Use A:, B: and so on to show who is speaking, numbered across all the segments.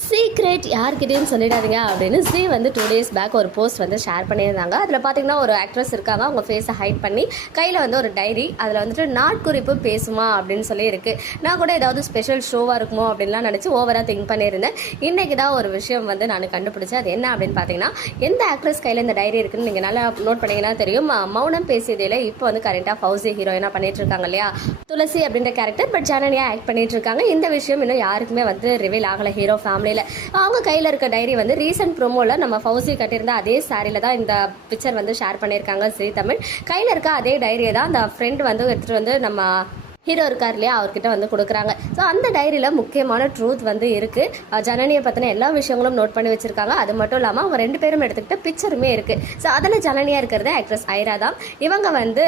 A: Secret யார்கிட்டையும் சொல்லிடாதீங்க அப்படின்னு ஸ்ரீ வந்து டூ டேஸ் பேக் ஒரு போஸ்ட் வந்து ஷேர் பண்ணியிருந்தாங்க. அதில் பார்த்தீங்கன்னா ஒரு ஆக்ட்ரஸ் இருக்காங்க. அவங்க ஃபேஸை ஹைட் பண்ணி கையில் வந்து ஒரு டைரி அதில் வந்துட்டு நாட்குறிப்பு பேசுமா அப்படின்னு சொல்லி இருக்கு. நான் கூட ஏதாவது ஸ்பெஷல் ஷோவாக இருக்குமோ அப்படின்லாம் நினச்சி ஓவராக திங்க் பண்ணியிருந்தேன். இன்னைக்கு தான் ஒரு விஷயம் வந்து நான் கண்டுபிடிச்சேன். அது என்ன அப்படின்னு பார்த்தீங்கன்னா எந்த ஆக்ட்ரஸ் கையில் இந்த டைரி இருக்குன்னு நீங்கள் நல்லா நோட் பண்ணீங்கன்னா தெரியும். மௌனம் பேசியதில் இப்போ வந்து கரண்ட்டாக ஃபவுசி ஹீரோயினாக பண்ணிட்டு இருக்காங்க இல்லையா? துளசி அப்படின்ற கேரக்டர் பட் ஜனனியாக ஆக்ட் பண்ணிட்டு இருக்காங்க இந்த விஷயம் இன்னும் யாருக்குமே வந்து ரிவீல் ஆகலை. ஹீரோ ஃபேமிலியில் அவங்க கையில் இருக்க டைரி வந்து ரீசெண்ட் ப்ரோமோவில் நம்ம ஃபவுசி கட்டியிருந்த அதே சாரியில் தான் இந்த பிக்சர் வந்து ஷேர் பண்ணியிருக்காங்க ஸ்ரீ தமிழ். கையில் இருக்க அதே டைரியை தான் அந்த ஃப்ரெண்ட் வந்து எடுத்துகிட்டு வந்து நம்ம ஹீரோ இருக்கார் இல்லையா அவர்கிட்ட வந்து கொடுக்குறாங்க. ஸோ அந்த டைரியில் முக்கியமான ட்ரூத் வந்து இருக்குது ஜனனியை பற்றின எல்லா விஷயங்களும் நோட் பண்ணி வச்சுருக்காங்க. அது மட்டும் இல்லாமல் அவங்க ரெண்டு பேரும் எடுத்துக்கிட்ட பிக்சருமே இருக்குது ஸோ அதில் ஜனனியாக இருக்கிறது ஆக்ட்ரஸ் ஐரா தான். இவங்க வந்து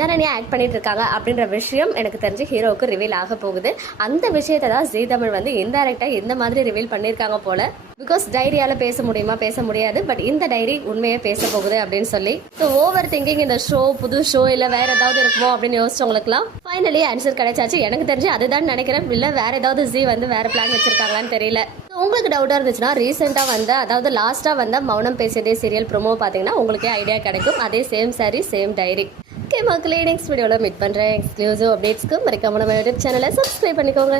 A: ஜனனியாக ஆக்ட் பண்ணிட்டு இருக்காங்க அப்படின்ற விஷயம் எனக்கு தெரிஞ்சு ஹீரோவுக்கு ரிவீல் ஆக போகுது. அந்த விஷயத்தை தான் ஜீ தமிழ் வந்து இன்டைரக்டாக இந்த மாதிரி ரிவீல் பண்ணியிருக்காங்க போல். பிகாஸ் டைரியால பேச முடியுமா? பேச முடியாது. பட் இந்த டைரி உண்மையை பேச போகுது அப்படின்னு சொல்லி. ஸோ ஓவர் திங்கிங் இந்த ஷோ புது ஷோ இல்லை வேற ஏதாவது இருக்குமோ அப்படின்னு யோசிச்சவங்களுக்குலாம் ஃபைனலி ஆன்சர் கிடைச்சாச்சு. எனக்கு தெரிஞ்சு அதுதான் நினைக்கிறேன். இல்லை வேற ஏதாவது ஜி வந்து வேற பிளான் வச்சிருக்காங்களான்னு தெரியல. உங்களுக்கு டவுட்டாக இருந்துச்சுன்னா ரீசெண்டாக வந்த அதாவது லாஸ்ட்டாக வந்த மௌனம் பேசியதே சீரியல் ப்ரோமோ பார்த்தீங்கன்னா உங்களுக்கே ஐடியா கிடைக்கும். அதே same sorry same diary okay மக்களே நெக்ஸ்ட் வீடியோவில் மீட் பண்ணுறேன் எக்ஸ்க்ளூசிவ் அப்டேட்ஸ்க்கு மறக்காம நம்ம யூடியூப் சேனலை சப்ஸ்கிரைப் பண்ணிக்கோங்க.